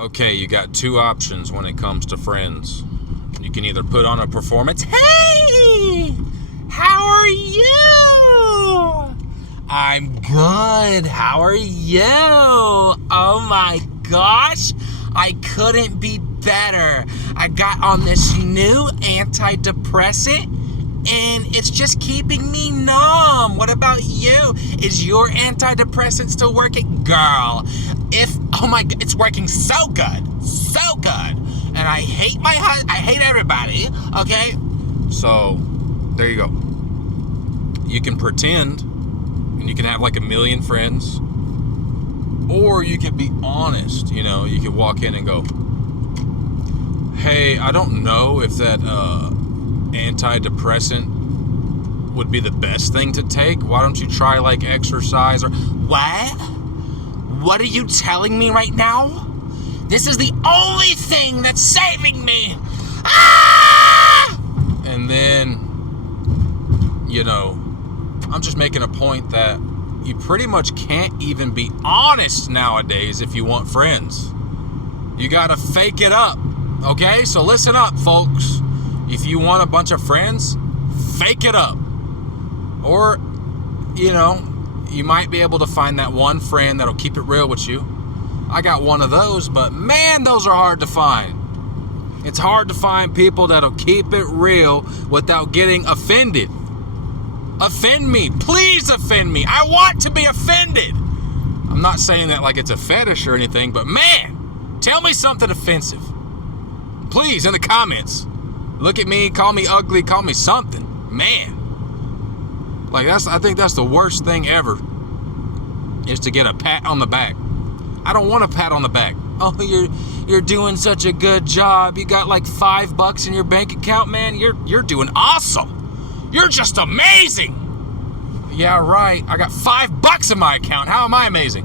Okay, you got two options when it comes to friends. You can either put on a performance. Hey! How are you? I'm good. How are you? Oh my gosh. I couldn't be better. I got on this new antidepressant and it's just keeping me numb. What about you? Is your antidepressant still working? Girl, oh my God, it's working so good. So good. And I hate I hate everybody, okay? So, there you go. You can pretend, and you can have like a million friends, or you can be honest, you know? You can walk in and go, hey, I don't know if that antidepressant would be the best thing to take. Why don't you try like exercise or... What are you telling me right now? This is the only thing that's saving me. Ah! And then, you know, I'm just making a point that you pretty much can't even be honest nowadays if you want friends. You gotta fake it up, okay? So listen up, folks. If you want a bunch of friends, fake it up. Or, you know, you might be able to find that one friend that'll keep it real with you. I got one of those, but man, those are hard to find. It's hard to find people that'll keep it real without getting offended. Offend me. Please offend me. I want to be offended. I'm not saying that like it's a fetish or anything, but man, tell me something offensive. Please, in the comments. Look at me, call me ugly, call me something. Man. Like I think that's the worst thing ever, is to get a pat on the back. I don't want a pat on the back. Oh, you're doing such a good job. You got like $5 in your bank account, man. You're doing awesome. You're just amazing. Yeah, right. I got $5 in my account. How am I amazing?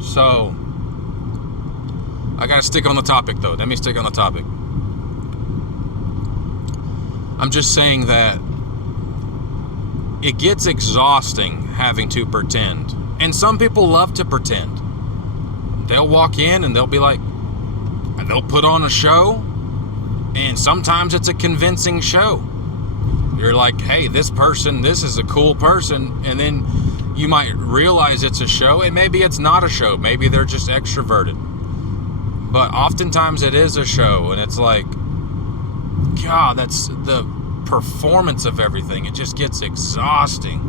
So, I gotta stick on the topic though. Let me stick on the topic. I'm just saying that it gets exhausting having to pretend. And some people love to pretend. They'll walk in and they'll be like, they'll put on a show, and sometimes it's a convincing show. You're like, hey, this is a cool person, and then you might realize it's a show, and maybe it's not a show. Maybe they're just extroverted. But oftentimes it is a show, and it's like, God, that's the performance of everything. It just gets exhausting.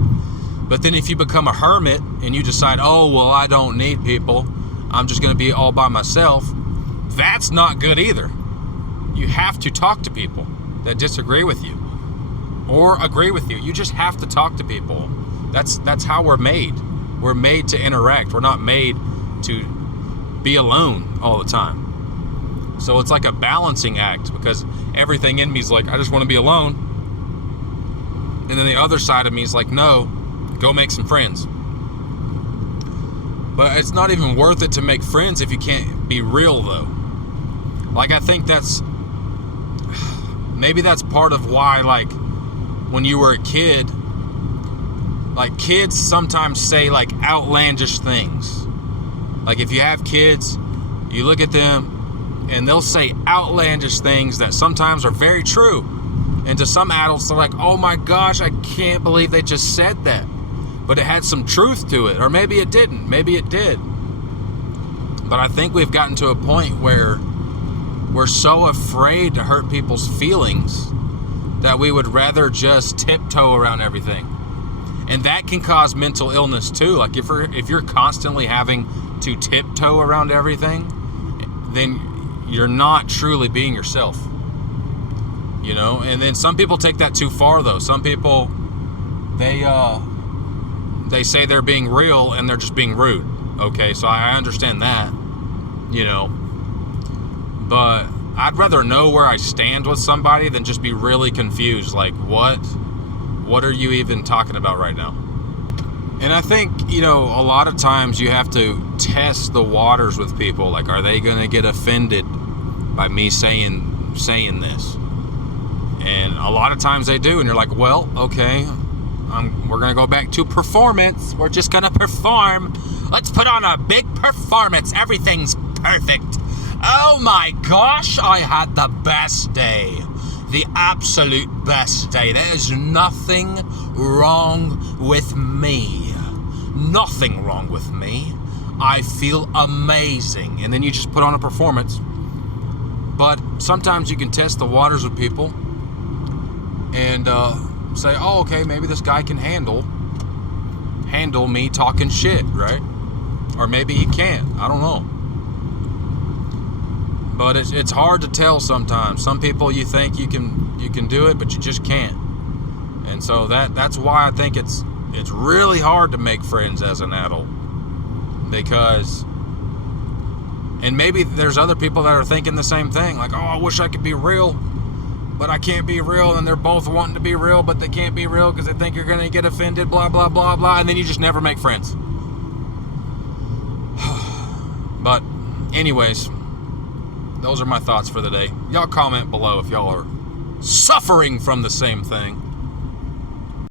But then if you become a hermit and you decide, oh, well, I don't need people, I'm just going to be all by myself, that's not good either. You have to talk to people that disagree with you or agree with you. You just have to talk to people. That's how we're made. We're made to interact. We're not made to be alone all the time. So it's like a balancing act, because everything in me is like, I just want to be alone. And then the other side of me is like, no, go make some friends. But it's not even worth it to make friends if you can't be real, though. Like, I think maybe that's part of why, like, when you were a kid, like, kids sometimes say, like, outlandish things. Like, if you have kids, you look at them, and they'll say outlandish things that sometimes are very true. And to some adults, they're like, oh my gosh, I can't believe they just said that. But it had some truth to it. Or maybe it didn't. Maybe it did. But I think we've gotten to a point where we're so afraid to hurt people's feelings that we would rather just tiptoe around everything. And that can cause mental illness too. Like if you're constantly having to tiptoe around everything, then you're not truly being yourself. You know? And then some people take that too far though. Some people, they say they're being real and they're just being rude. Okay, so I understand that, you know. But I'd rather know where I stand with somebody than just be really confused. Like, what are you even talking about right now? And I think, you know, a lot of times you have to test the waters with people. Like, are they going to get offended by me saying this? And a lot of times they do. And you're like, well, okay, we're going to go back to performance. We're just going to perform. Let's put on a big performance. Everything's perfect. Oh my gosh, I had the best day. The absolute best day. There's nothing wrong with me. Nothing wrong with me. I feel amazing. And then you just put on a performance. But sometimes you can test the waters with people and say, oh, okay, maybe this guy can handle me talking shit, right? Or maybe he can't. I don't know. But it's hard to tell sometimes. Some people you think you can do it, but you just can't. And so that's why I think it's really hard to make friends as an adult. Because, and maybe there's other people that are thinking the same thing. Like, oh, I wish I could be real, but I can't be real. And they're both wanting to be real, but they can't be real because they think you're going to get offended, blah, blah, blah, blah. And then you just never make friends. But anyways, those are my thoughts for the day. Y'all comment below if y'all are suffering from the same thing.